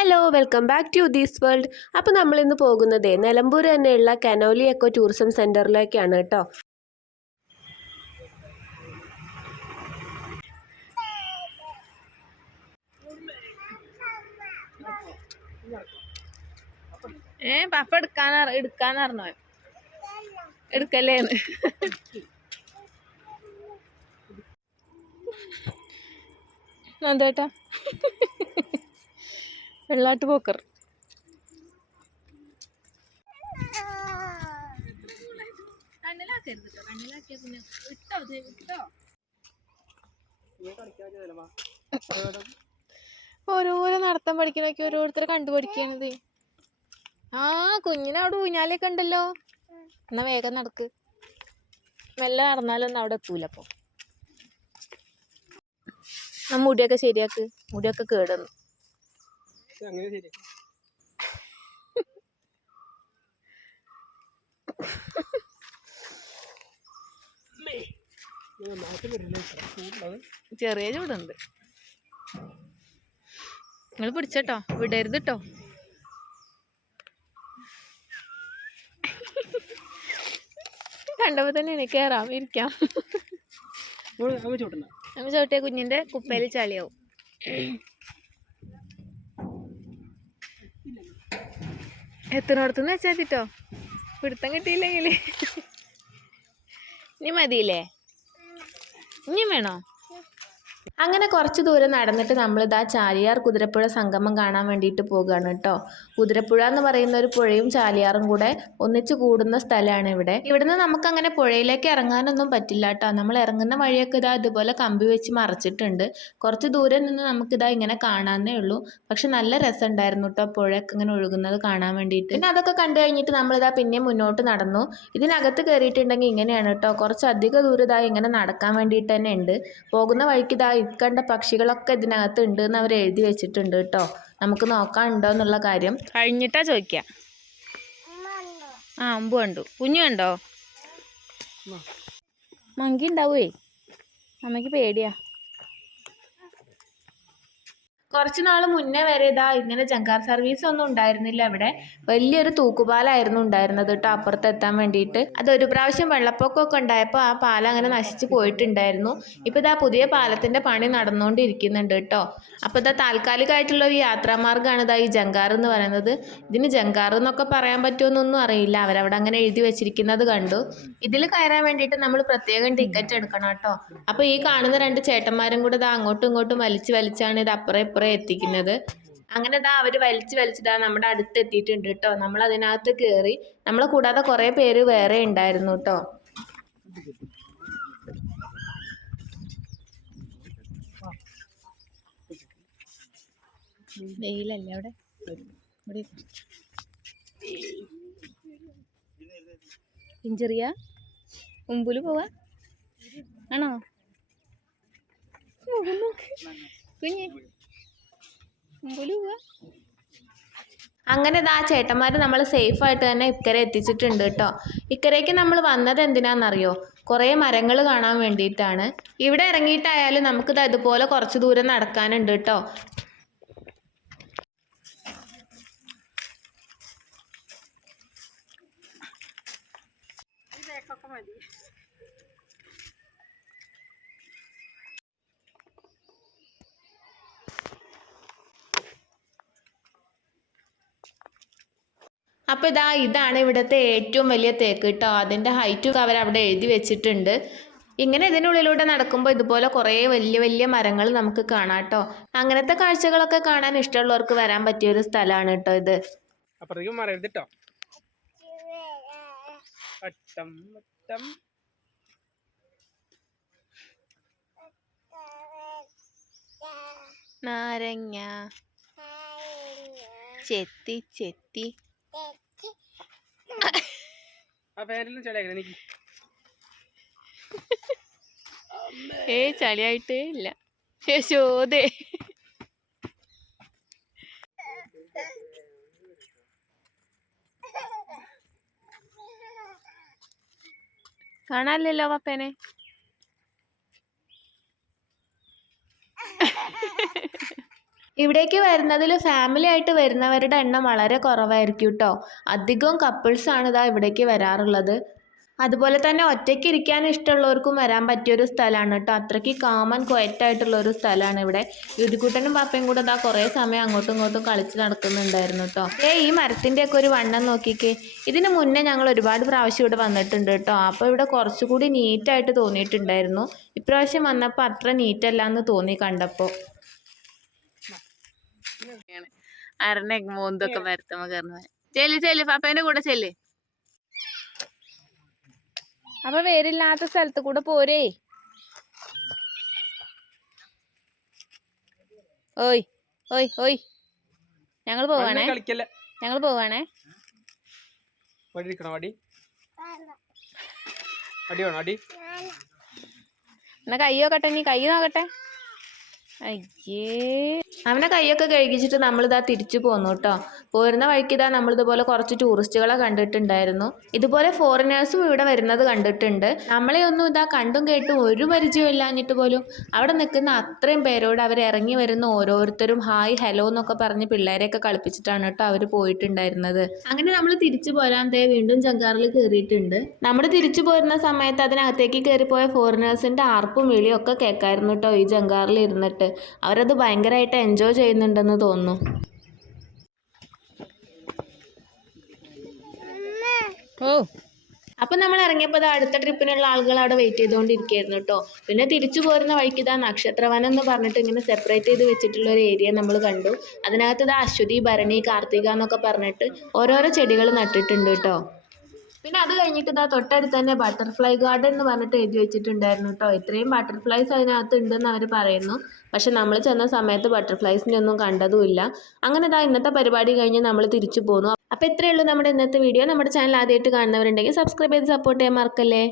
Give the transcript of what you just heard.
Hello welcome back to this world. അപ്പോൾ നമ്മളിന്ന് പോകുന്നത് നിലമ്പൂർ തന്നെയുള്ള കനോലി എക്കോ ടൂറിസം സെൻറ്ററിലേക്കാണ് കേട്ടോ. പപ്പ എടുക്കാന്നറിഞ്ഞോ എടുക്കല്ലേന്ന്. എന്തേട്ടാ വെള്ളാട്ട് പോക്കർ. ഓരോരോ നടത്തം പഠിക്കണൊക്കെ ഓരോരുത്തരെ കണ്ടുപഠിക്കണത്. ആ കുഞ്ഞിനവിടെ ഊഞ്ഞാലൊക്കെ ഉണ്ടല്ലോ. എന്നാ വേഗം നടക്ക്. മെല്ലെ നടന്നാലൊന്നും അവിടെ എത്തൂല. അപ്പൊ ആ മുടിയൊക്കെ ശരിയാക്ക്. മുടിയൊക്കെ കേടുന്നു. ചെറിയ ചൂടുണ്ട്. നിങ്ങൾ പിടിച്ചട്ടോ, വിടരുത് കേട്ടോ. കണ്ടപ്പോ തന്നെ എനിക്ക് കയറാം, ഇരിക്കാം. നമ്മ ചവിട്ടിയ കുഞ്ഞിന്റെ കുപ്പയിൽ ചളിയാവും. എത്തനോടത്തുനിന്ന് വെച്ചാൽ മതിട്ടോ, പിടുത്തം കിട്ടിയില്ലെങ്കില്. ഇനി മതിയില്ലേ? ഇനിയും വേണോ? അങ്ങനെ കുറച്ച് ദൂരം നടന്നിട്ട് നമ്മളിതാ ചാലിയാർ കുതിരപ്പുഴ സംഗമം കാണാൻ വേണ്ടിയിട്ട് പോകുകയാണ് കേട്ടോ. കുതിരപ്പുഴ എന്ന് പറയുന്ന ഒരു പുഴയും ചാലിയാറും കൂടെ ഒന്നിച്ച് കൂടുന്ന സ്ഥലമാണ് ഇവിടെ. ഇവിടുന്ന് നമുക്ക് അങ്ങനെ പുഴയിലേക്ക് ഇറങ്ങാനൊന്നും പറ്റില്ല കേട്ടോ. നമ്മൾ ഇറങ്ങുന്ന വഴിയൊക്കെ ഇതാ ഇതുപോലെ കമ്പി വെച്ച് മറച്ചിട്ടുണ്ട്. കുറച്ച് ദൂരം നിന്ന് നമുക്കിതാ ഇങ്ങനെ കാണാനേ ഉള്ളൂ. പക്ഷെ നല്ല രസമുണ്ടായിരുന്നു കേട്ടോ പുഴയൊക്കെ ഇങ്ങനെ ഒഴുകുന്നത് കാണാൻ വേണ്ടിയിട്ട്. പിന്നെ അതൊക്കെ കണ്ടു കഴിഞ്ഞിട്ട് നമ്മളിതാ പിന്നെ മുന്നോട്ട് നടന്നു. ഇതിനകത്ത് കയറിയിട്ടുണ്ടെങ്കിൽ ഇങ്ങനെയാണ് കേട്ടോ. കുറച്ചധികം ദൂരം ഇതാ ഇങ്ങനെ നടക്കാൻ വേണ്ടിയിട്ട് തന്നെ ഉണ്ട്. പോകുന്ന വഴിക്ക് ഇതാ കണ്ട പക്ഷികളൊക്കെ ഇതിനകത്ത് ഉണ്ട് എന്ന് അവർ എഴുതി വെച്ചിട്ടുണ്ട് കേട്ടോ. നമുക്ക് നോക്കാനുണ്ടോ എന്നുള്ള കാര്യം കഴിഞ്ഞിട്ടാ ചോദിക്കാം. ആ അമ്പ് കണ്ടു. കുഞ്ഞു കണ്ടോ? മങ്കി ഉണ്ടാവേ. അമ്മയ്ക്ക് പേടിയാ. കുറച്ച് നാൾ മുന്നേ വരെ ഇതാ ഇങ്ങനെ ജങ്കാർ സർവീസ് ഒന്നും ഉണ്ടായിരുന്നില്ല ഇവിടെ. വലിയൊരു തൂക്കുപാലായിരുന്നു ഉണ്ടായിരുന്നത് കേട്ടോ അപ്പുറത്ത് എത്താൻ വേണ്ടിയിട്ട്. അതൊരു പ്രാവശ്യം വെള്ളപ്പൊക്കമൊക്കെ ഉണ്ടായപ്പോൾ ആ പാലം അങ്ങനെ നശിച്ചു പോയിട്ടുണ്ടായിരുന്നു. ഇപ്പോൾ ഇതാ പുതിയ പാലത്തിൻ്റെ പണി നടന്നുകൊണ്ടിരിക്കുന്നുണ്ട് കേട്ടോ. അപ്പോൾ ഇതാ താൽക്കാലികമായിട്ടുള്ള ഒരു യാത്രാമാർഗ്ഗമാണ് ഇതാ ഈ ജങ്കാർ എന്ന് പറയുന്നത്. ഇതിന് ജങ്കാർ എന്നൊക്കെ പറയാൻ പറ്റുമെന്നൊന്നും അറിയില്ല. അവരവിടെ അങ്ങനെ എഴുതി വെച്ചിരിക്കുന്നത് കണ്ടു. ഇതിൽ കയറാൻ വേണ്ടിയിട്ട് നമ്മൾ പ്രത്യേകം ടിക്കറ്റ് എടുക്കണം കേട്ടോ. അപ്പോൾ ഈ കാണുന്ന രണ്ട് ചേട്ടന്മാരും കൂടെ ഇതാ അങ്ങോട്ടും ഇങ്ങോട്ടും വലിച്ചാണ് ഇത് അപ്പുറം എത്തിക്കുന്നത്. അങ്ങനെ ഇതാ അവര് വലിച്ചിതാ നമ്മുടെ അടുത്ത് എത്തിയിട്ടുണ്ട് കേട്ടോ. നമ്മൾ അതിനകത്ത് കയറി. നമ്മളെ കൂടാതെ കുറെ പേര് വേറെ ഉണ്ടായിരുന്നു കേട്ടോ. വെയിലല്ലേ അവിടെ? ഇഞ്ചറിയ മുമ്പില് പോവാ ആണോ? കുഞ്ഞ് മുമ്പില് പോവാ. അങ്ങനെ ഇതാ ചേട്ടന്മാർ നമ്മൾ സേഫായിട്ട് തന്നെ ഇക്കരെ എത്തിച്ചിട്ടുണ്ട് കേട്ടോ. ഇക്കരയ്ക്ക് നമ്മൾ വന്നത് എന്തിനാണെന്നറിയോ? കുറേ മരങ്ങൾ കാണാൻ വേണ്ടിയിട്ടാണ്. ഇവിടെ ഇറങ്ങിയിട്ടായാലും നമുക്കിത് അതുപോലെ കുറച്ച് ദൂരം നടക്കാനുണ്ട് കേട്ടോ. അപ്പോൾ ഇതാണ് ഇവിടുത്തെ ഏറ്റവും വലിയ തേക്ക് കേട്ടോ. അതിൻ്റെ ഹൈറ്റും അവരവിടെ എഴുതി വെച്ചിട്ടുണ്ട്. ഇങ്ങനെ ഇതിനുള്ളിലൂടെ നടക്കുമ്പോൾ ഇതുപോലെ കുറേ വലിയ വലിയ മരങ്ങൾ നമുക്ക് കാണാം കേട്ടോ. അങ്ങനത്തെ കാഴ്ചകളൊക്കെ കാണാൻ ഇഷ്ടമുള്ളവർക്ക് വരാൻ പറ്റിയൊരു സ്ഥലമാണ് കേട്ടോ ഇത്. നാരങ്ങ ചെത്തി ചെത്തി ചളിയായിട്ടേ ഇല്ല. യശോദേ കാണാനില്ലല്ലോ പപ്പേനെ. ഇവിടേക്ക് വരുന്നതിൽ ഫാമിലി ആയിട്ട് വരുന്നവരുടെ എണ്ണം വളരെ കുറവായിരിക്കും കേട്ടോ. അധികവും കപ്പിൾസാണ് ഇതാ ഇവിടേക്ക് വരാറുള്ളത്. അതുപോലെ തന്നെ ഒറ്റയ്ക്ക് ഇരിക്കാൻ ഇഷ്ടമുള്ളവർക്കും വരാൻ പറ്റിയൊരു സ്ഥലമാണ് കേട്ടോ. അത്രയ്ക്ക് കാമൻ ക്വയറ്റായിട്ടുള്ളൊരു സ്ഥലമാണ് ഇവിടെ. യുതിക്കുട്ടനും പാപ്പയും കൂടെ ഇതാ കുറേ സമയം അങ്ങോട്ടും ഇങ്ങോട്ടും കളിച്ച് നടക്കുന്നുണ്ടായിരുന്നു കേട്ടോ. ഈ മരത്തിൻ്റെയൊക്കെ ഒരു വണ്ണം നോക്കിക്കേ. ഇതിന് മുന്നേ ഞങ്ങൾ ഒരുപാട് പ്രാവശ്യം ഇവിടെ വന്നിട്ടുണ്ട് കേട്ടോ. അപ്പോൾ ഇവിടെ കുറച്ചുകൂടി നീറ്റായിട്ട് തോന്നിയിട്ടുണ്ടായിരുന്നു. ഇപ്രാവശ്യം വന്നപ്പോൾ അത്ര നീറ്റല്ല എന്ന് തോന്നി കണ്ടപ്പോൾ. അരണ മോന്തൊക്കെ മരത്തമ്മ കയറുന്ന ചെല്ലി പാപ്പേന്റെ കൂടെ ചെല്ല്. അപ്പൊ വേരില്ലാത്ത സ്ഥലത്ത് കൂടെ പോരേ. ഓയ് ഓയ് ഓയ് ഞങ്ങൾ പോവാണേ. എന്നാ കൈ നോക്കട്ടെ, നീ കൈ നോക്കട്ടെ. അയ്യേ, അവനെ കൈയൊക്കെ കഴുകിച്ചിട്ട് നമ്മളിതാ തിരിച്ചു പോന്നു കേട്ടോ. പോരുന്ന വഴിക്ക് ഇതാ നമ്മളിതുപോലെ കുറച്ച് ടൂറിസ്റ്റുകളെ കണ്ടിട്ടുണ്ടായിരുന്നു. ഇതുപോലെ ഫോറിനേഴ്സും ഇവിടെ വരുന്നത് കണ്ടിട്ടുണ്ട്. നമ്മളെ ഒന്നും ഇതാ കണ്ടും കേട്ടും ഒരു പരിചയമില്ലാഞ്ഞിട്ട് പോലും അവിടെ നിൽക്കുന്ന അത്രയും പേരോട് അവർ ഇറങ്ങി വരുന്ന ഓരോരുത്തരും ഹായ് ഹലോ എന്നൊക്കെ പറഞ്ഞ് പിള്ളേരെയൊക്കെ കളിപ്പിച്ചിട്ടാണ് കേട്ടോ അവർ പോയിട്ടുണ്ടായിരുന്നത്. അങ്ങനെ നമ്മൾ തിരിച്ചു പോരാൻ വീണ്ടും ജങ്കാറിൽ കയറിയിട്ടുണ്ട്. നമ്മൾ തിരിച്ചു പോരുന്ന സമയത്ത് അതിനകത്തേക്ക് കയറിപ്പോയ ഫോറിനേഴ്സിൻ്റെ ആർപ്പും വിളിയും ഒക്കെ കേൾക്കായിരുന്നു കേട്ടോ ഈ ജങ്കാറിൽ ഇരുന്നിട്ട്. അവരത് ഭയങ്കരമായിട്ട് എൻജോയ് ചെയ്യുന്നുണ്ടെന്ന് തോന്നുന്നു. അപ്പം നമ്മൾ ഇറങ്ങിയപ്പോൾ അടുത്ത ട്രിപ്പിനുള്ള ആളുകൾ അവിടെ വെയിറ്റ് ചെയ്തുകൊണ്ടിരിക്കുകയായിരുന്നു കേട്ടോ. പിന്നെ തിരിച്ചു പോരുന്ന വഴിക്ക് ഇതാ നക്ഷത്രവനം എന്ന് പറഞ്ഞിട്ട് ഇങ്ങനെ സെപ്പറേറ്റ് ചെയ്ത് വെച്ചിട്ടുള്ള ഒരു ഏരിയ നമ്മൾ കണ്ടു. അതിനകത്ത് ഇതാ അശ്വതി, ഭരണി, കാർത്തിക എന്നൊക്കെ പറഞ്ഞിട്ട് ഓരോരോ ചെടികൾ നട്ടിട്ടുണ്ട് കേട്ടോ. പിന്നെ അത് കഴിഞ്ഞിട്ട് ഇതാ തൊട്ടടുത്ത് തന്നെ ബട്ടർഫ്ലൈ ഗാർഡൻ എന്ന് പറഞ്ഞിട്ട് എഴുതി വെച്ചിട്ടുണ്ടായിരുന്നു കേട്ടോ. ഇത്രയും ബട്ടർഫ്ലൈസ് അതിനകത്ത് ഉണ്ടെന്ന് അവർ പറയുന്നു. പക്ഷെ നമ്മൾ ചെന്ന സമയത്ത് ബട്ടർഫ്ലൈസിനെ ഒന്നും കണ്ടതുമില്ല. അങ്ങനെ ഇതാ ഇന്നത്തെ പരിപാടി കഴിഞ്ഞ് നമ്മൾ തിരിച്ചു പോന്നു. അപ്പോൾ ഇത്രയേ ഉള്ളൂ നമ്മുടെ ഇന്നത്തെ വീഡിയോ. നമ്മുടെ ചാനൽ ആദ്യമായിട്ട് കാണുന്നവരുണ്ടെങ്കിൽ സബ്സ്ക്രൈബ് ചെയ്ത് സപ്പോർട്ട് ചെയ്യാൻ മറക്കല്ലേ.